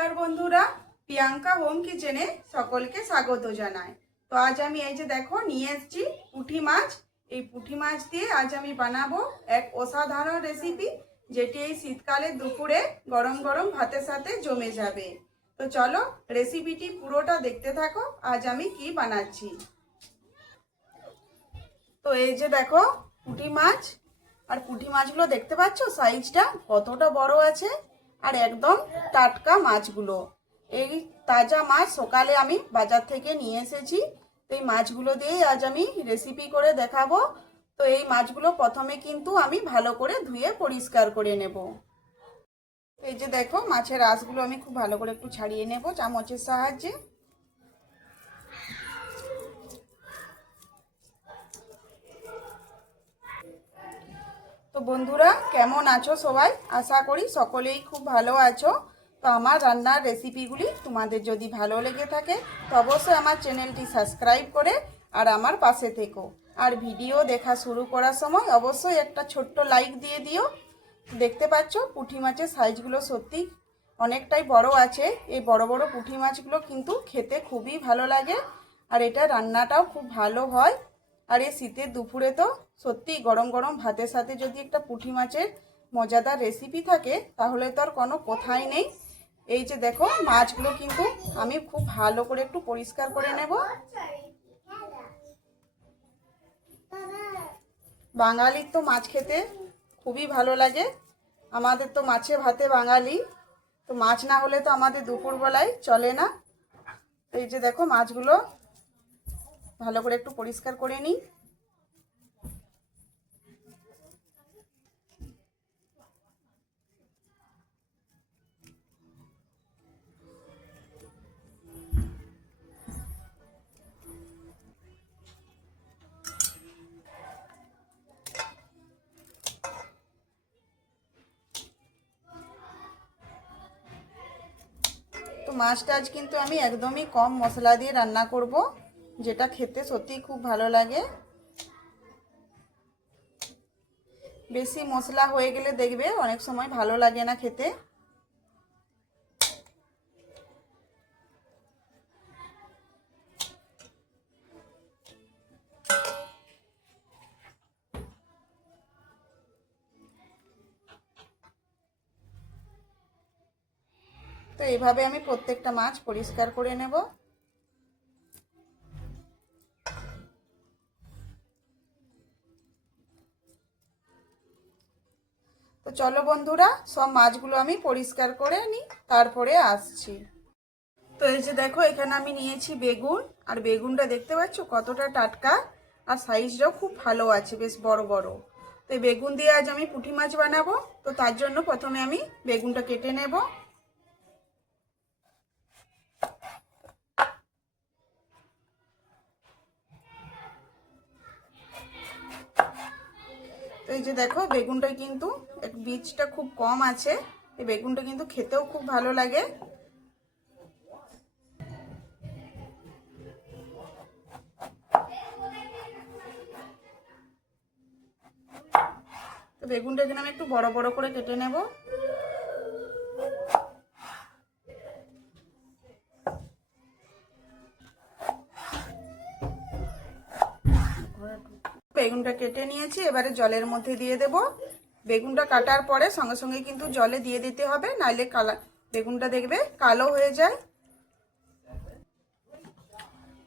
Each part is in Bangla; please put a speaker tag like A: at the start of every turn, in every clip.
A: নমস্কার বন্ধুরা, প্রিয়াঙ্কা হোম কিচেনে সকলকে স্বাগত জানাই। তো আজ আমি এই যে দেখো, নিয়ে এসেছি পুঁটি মাছ। এই পুঁটি মাছ দিয়ে আজ আমি বানাবো এক অসাধারণ রেসিপি যেটি এই শীতকালে দুপুরে গরম গরম ভাতের সাথে জমে যাবে। তো চলো রেসিপিটি পুরোটা দেখতে থাকো, আজ আমি কি বানাচ্ছি। তো এই যে দেখো, পুঁটি মাছ। আর পুঁটি মাছগুলো দেখতে পাচ্ছ? সাইজটা কতটা বড় আছে? আর একদম টাটকা মাছগুলো। এই তাজা মাছ সকালে আমি বাজার থেকে নিয়ে এসেছি। তো এই মাছগুলো দিয়েই আজ আমি রেসিপি করে দেখাবো। তো এই মাছগুলো প্রথমে কিন্তু আমি ভালো করে ধুয়ে পরিষ্কার করে নেব। এই যে দেখো, মাছের আঁশগুলো আমি খুব ভালো করে একটু ছাড়িয়ে নেব চামচের সাহায্যে। তো বন্ধুরা, কেমন আছো সবাই? আশা করি সকলেই খুব ভালো আছো। তো আমার রান্নার রেসিপিগুলি তোমাদের যদি ভালো লেগে থাকে, তো অবশ্যই আমার চ্যানেলটি সাবস্ক্রাইব করে আর আমার পাশে থেকো। আর ভিডিও দেখা শুরু করার সময় অবশ্যই একটা ছোট্ট লাইক দিয়ে দিও। দেখতে পাচ্ছ, পুঁটি মাছের সাইজগুলো সত্যি অনেকটাই বড় আছে। এই বড় বড় পুঁটি মাছগুলো কিন্তু খেতে খুবই ভালো লাগে। আর এটা রান্নাটাও খুব ভালো হয়। আর এই শীতের দুপুরে তো সত্যি গরম গরম ভাতের সাথে যদি একটা পুঁটি মাছের মজাদার রেসিপি থাকে, তাহলে তো আর কোনো কথাই নেই। এই যে দেখো, মাছগুলো কিন্তু আমি খুব ভালো করে একটু পরিষ্কার করে নেব। বাঙালির তো মাছ খেতে খুবই ভালো লাগে। আমাদের তো মাছে ভাতে বাঙালি। তো মাছ না হলে তো আমাদের দুপুরবেলায় চলে না। এই যে দেখো মাছগুলো ভালো করে একটু পরিষ্কার করে নিই। তো মাছটা আজ কিন্তু আমি একদমই কম মশলা দিয়ে রান্না করব। যেটা খেতে সত্যিই খুব ভালো লাগে। বেশি মশলা হয়ে গেলে দেখবে অনেক সময় ভালো লাগে না খেতে। তো এইভাবে আমি প্রত্যেকটা মাছ পরিষ্কার করে নেব। চলো বন্ধুরা, সব মাছগুলো আমি পরিষ্কার করে নিই, তারপরে আসছি। তো এই যে দেখো, এখানে আমি নিয়েছি বেগুন, আর বেগুনটা দেখতে পাচ্ছ কতটা টাটকা, আর সাইজটাও খুব ভালো আছে, বেশ বড় বড়। তো বেগুন দিয়ে আজ আমি পুঁটি মাছ বানাবো, তো তার জন্য প্রথমে আমি বেগুনটা কেটে নেব। তো এই যে দেখো বেগুনটা কিন্তু বীজটা খুব কম আছে। এই বেগুনটা কিন্তু খেতেও খুব ভালো লাগে। তো বেগুনটা এখানে আমি একটু বড় বড় করে কেটে নেব। বেগুনটা কেটে নিয়েছি, এবারে জলের মধ্যে দিয়ে দেব। বেগুনটা কাটার পরে সঙ্গে সঙ্গে কিন্তু জলে দিয়ে দিতে হবে, নাইলে কালা বেগুনটা দেখবে কালো হয়ে যায়।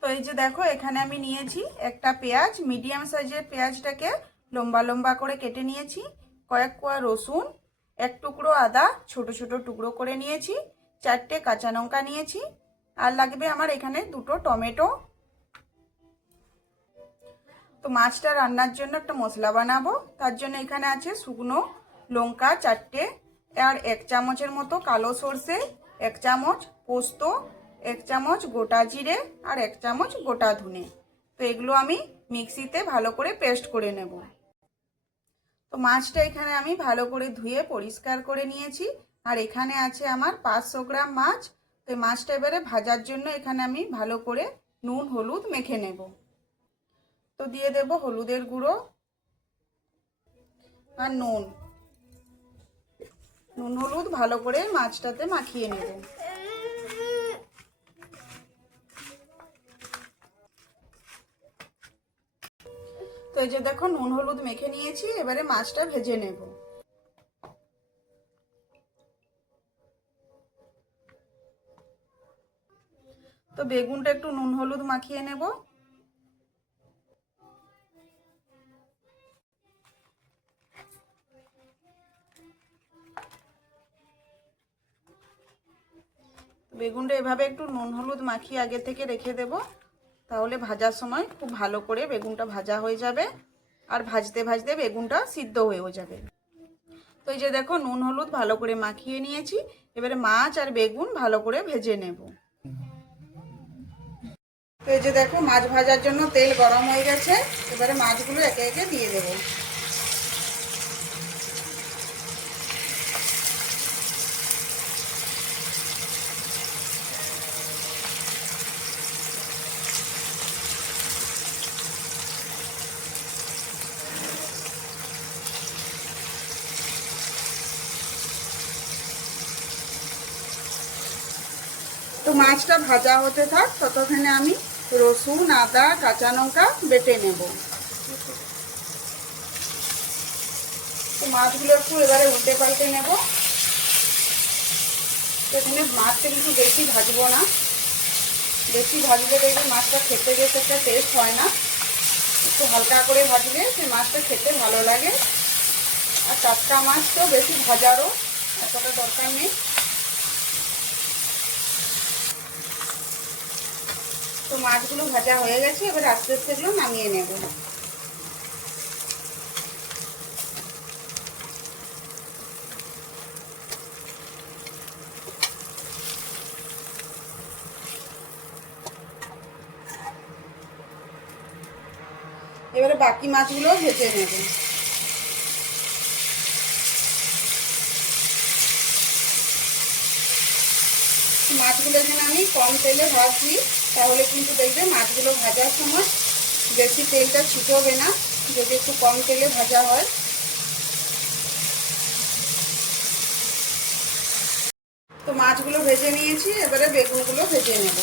A: তো এই যে দেখো, এখানে আমি নিয়েছি একটা পেঁয়াজ, মিডিয়াম সাইজের পেঁয়াজটাকে লম্বা লম্বা করে কেটে নিয়েছি, কয়েক কোয়া রসুন, এক টুকরো আদা, ছোট ছোট টুকরো করে নিয়েছি, চারটে কাঁচা লঙ্কা নিয়েছি, আর লাগবে আমার এখানে দুটো টমেটো। তো মাছটা রান্নার জন্য একটা মশলা বানাবো। তার জন্য এখানে আছে শুকনো লঙ্কা চারটে আর এক চামচের মতো কালো সর্ষে, এক চামচ পোস্ত, এক চামচ গোটা জিরে আর এক চামচ গোটা ধুনে। তো এগুলো আমি মিক্সিতে ভালো করে পেস্ট করে নেব। তো মাছটা এখানে আমি ভালো করে ধুয়ে পরিষ্কার করে নিয়েছি। আর এখানে আছে আমার পাঁচশো গ্রাম মাছ। তো মাছটা এবারে ভাজার জন্য এখানে আমি ভালো করে নুন, হলুদ মেখে নেব। তো দিয়ে দেব হলুদের গুঁড়ো আর নুন। নুন, হলুদ ভালো করে মাছটাতে মাখিয়ে নেব। তো এই যে দেখো নুন, হলুদ মেখে নিয়েছি, এবারে মাছটা ভেজে নেব। তো বেগুনটা একটু নুন, হলুদ মাখিয়ে নেব। বেগুনটা এভাবে একটু নুন হলুদ মাখিয়ে আগে থেকে রেখে দেব। তাহলে ভাজার সময় খুব ভালো করে বেগুনটা ভাজা হয়ে যাবে আর ভাজতে ভাজতে বেগুনটা সিদ্ধ হয়েও যাবে। তো এই যে দেখো নুন হলুদ ভালো করে মাখিয়ে নিয়েছি। এবারে মাছ আর বেগুন ভালো করে ভেজে নেব। তো এই যে দেখো মাছ ভাজার জন্য তেল গরম হয়ে গেছে। এবারে মাছগুলো একে একে দিয়ে দেবো। তো মাছটা ভাজা হতে থাক, ততক্ষণে আমি রসুন, আদা, কাঁচা লঙ্কা বেটে নেব। তো মাছগুলো একটু এবারে উল্টে পাল্টে নেব। এখানে মাছটা কিন্তু বেশি ভাজবো না। বেশি ভাজলে দেখবে মাছটা খেতে বেশ একটা টেস্ট হয় না। একটু হালকা করে ভাজলে সেই মাছটা খেতে ভালো লাগে। আর টাটকা মাছ তো বেশি ভাজারও এতটা দরকার নেই। তো মাছগুলো ভাজা হয়ে গেছে, এবার আস্তে আস্তে এগুলো নামিয়ে নেব। এবারে বাকি মাছগুলো ভেজে নেব। মাছগুলো এখানে আমি কম তেলে ভাজছি। তাহলে কিন্তু দেখবে মাছগুলো ভাজার সময় বেশি তেলটা ছিটবে না, যদি একটু কম তেলে ভাজা হয়। তো মাছগুলো ভেজে নিয়েছি, এবারে বেগুনগুলো ভেজে নেব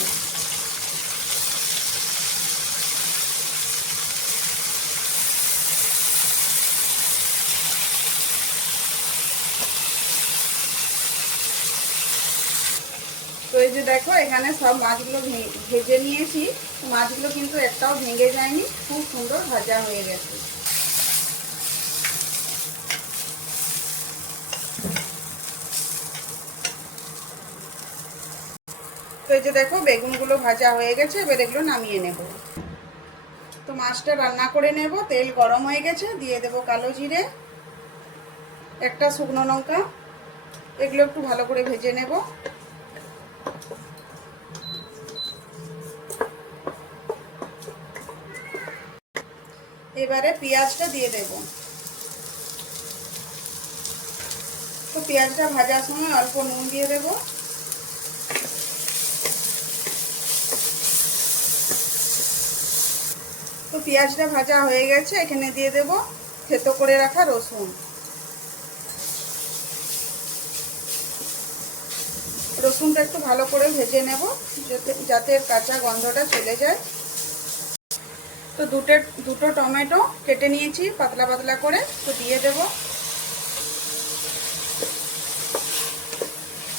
A: তো এই যে দেখো এখানে সব মাছগুলো ভেজে নিয়েছি। মাছগুলো কিন্তু একটাও ভেঙে যায়নি, খুব সুন্দর ভাজা হয়ে গেছে। তো এই যে দেখো, বেগুনগুলো ভাজা হয়ে গেছে, এবার এগুলো নামিয়ে নেব। তো মাছটা রান্না করে নেব, তেল গরম হয়ে গেছে, দিয়ে দেব কালো জিরে, একটা শুকনো লঙ্কা, এগুলো একটু ভালো করে ভেজে নেব। এবারে পেঁয়াজটা দিয়ে দেব। তো পেঁয়াজটা ভাজার সময় অল্প নুন দিয়ে দেব। তো পেঁয়াজটা ভাজা হয়ে গেছে, এখানে দিয়ে দেব থেতো করে রাখা রসুন। রসুনটা একটু ভালো করে ভেজে নেব, যাতে কাঁচা গন্ধটা চলে যায়। তো দুটো দুটো টমেটো কেটে নিয়েছি, পাতলা পাতলা করে, তো দিয়ে দেব।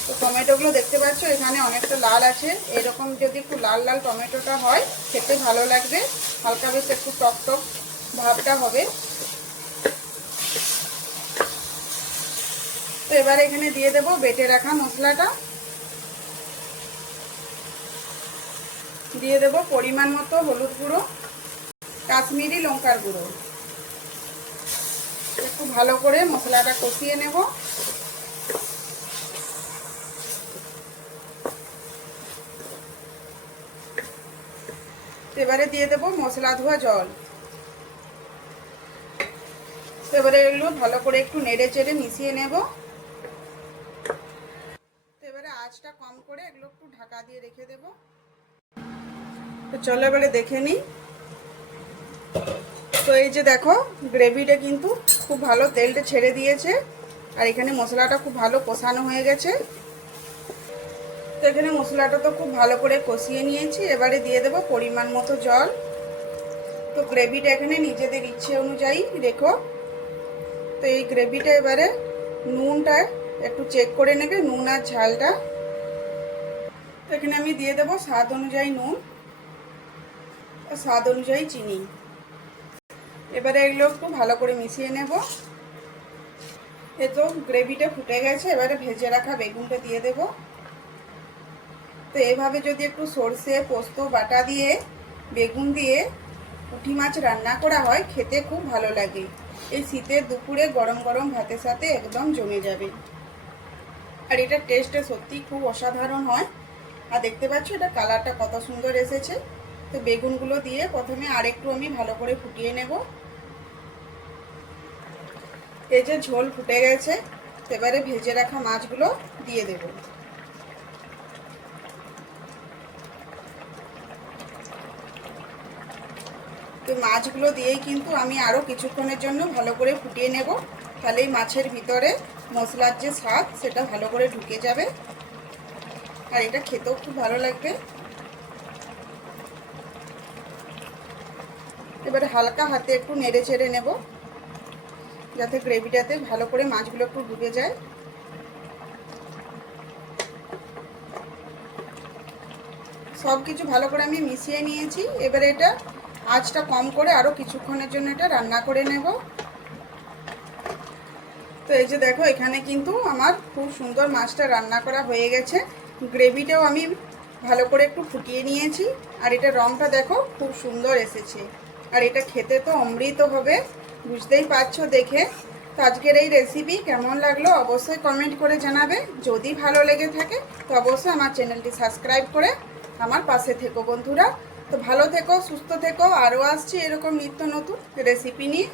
A: তো টমেটোগুলো দেখতে পাচ্ছ, এখানে অনেকটা লাল আছে। এরকম যদি একটু লাল লাল টমেটোটা হয়, খেতে ভালো লাগবে। হালকা বেশ একটু টক টক ভাবটা হবে। তো এবার এখানে দিয়ে দেব বেটে রাখা মশলাটা। দিয়ে দেব পরিমাণ মতো হলুদ গুঁড়ো। কাশ্মীরি লঙ্কার গুঁড়ো। একটু ভালো করে মশলাটা কষিয়ে নেব। এবারে দিয়ে দেব মশলা ধোয়া জল। এবারে এগুলো ভালো করে একটু নেড়ে চেড়ে মিশিয়ে নেব। এবারে আঁচটা কম করে এগুলো একটু ঢাকা দিয়ে রেখে দেব। তো চলো এবারে দেখে নিই। তো এই যে দেখো, গ্রেভিটা কিন্তু খুব ভালো তেলটা ছেড়ে দিয়েছে। আর এখানে মশলাটা খুব ভালো কষানো হয়ে গেছে। তো এখানে মশলাটা তো খুব ভালো করে কষিয়ে নিয়েছি। এবারে দিয়ে দেবো পরিমাণ মতো জল। তো গ্রেভিটা এখানে নিজেদের ইচ্ছে অনুযায়ী রেখো। তো এই গ্রেভিটা এবারে নুনটা একটু চেক করে নেবে, নুন আর ঝালটা। তো এখানে আমি দিয়ে দেবো স্বাদ অনুযায়ী নুন, আর স্বাদ অনুযায়ী চিনি। এবারে এগুলো একটু ভালো করে মিশিয়ে নেব। এ তো গ্রেভিটা ফুটে গেছে, এবারে ভেজে রাখা বেগুনটা দিয়ে দেব। তো এভাবে যদি একটু সর্ষে, পোস্ত, বাটা দিয়ে, বেগুন দিয়ে পুঁটি মাছ রান্না করা হয়, খেতে খুব ভালো লাগে। এই শীতের দুপুরে গরম গরম ভাতের সাথে একদম জমে যাবে। আর এটা টেস্টে সত্যি খুব অসাধারণ হয়। আর দেখতে পাচ্ছ এটা কালারটা কত সুন্দর এসেছে। তো বেগুনগুলো দিয়ে প্রথমে আরেকটু আমি ভালো করে ফুটিয়ে নেব। এই যে ঝোল ফুটে গেছে, এবারে ভেজে রাখা মাছগুলো দিয়ে দেব। তো মাছগুলো দিয়েই কিন্তু আমি আরও কিছুক্ষণের জন্য ভালো করে ফুটিয়ে নেব। তাহলে এই মাছের ভিতরে মশলার যে স্বাদ, সেটা ভালো করে ঢুকে যাবে। আর এটা খেতেও খুব ভালো লাগবে। এবারে হালকা হাতে একটু নেড়ে চেড়ে নেব, যাতে গ্রেভিটাতে ভালো করে মাছগুলো একটু ডুবে যায়। সব কিছু ভালো করে আমি মিশিয়ে নিয়েছি। এবারে এটা আঁচটা কম করে আরও কিছুক্ষণের জন্য এটা রান্না করে নেব। তো এই যে দেখো, এখানে কিন্তু আমার খুব সুন্দর মাছটা রান্না করা হয়ে গেছে। গ্রেভিটাও আমি ভালো করে একটু ফুটিয়ে নিয়েছি। আর এটা রঙটা দেখো, খুব সুন্দর এসেছে। আর এটা খেতে তো অমৃত হবে, বুঝতেই পারছ দেখে। তো আজকের এই রেসিপি কেমন লাগল অবশ্যই কমেন্ট করে জানাবে। যদি ভালো লেগে থাকে, তো অবশ্যই আমার চ্যানেলটি সাবস্ক্রাইব করে আমার পাশে থেকো বন্ধুরা। তো ভালো থেকো, সুস্থ থেকো, আরও আসছি এরকম নিত্য নতুন রেসিপি নিয়ে।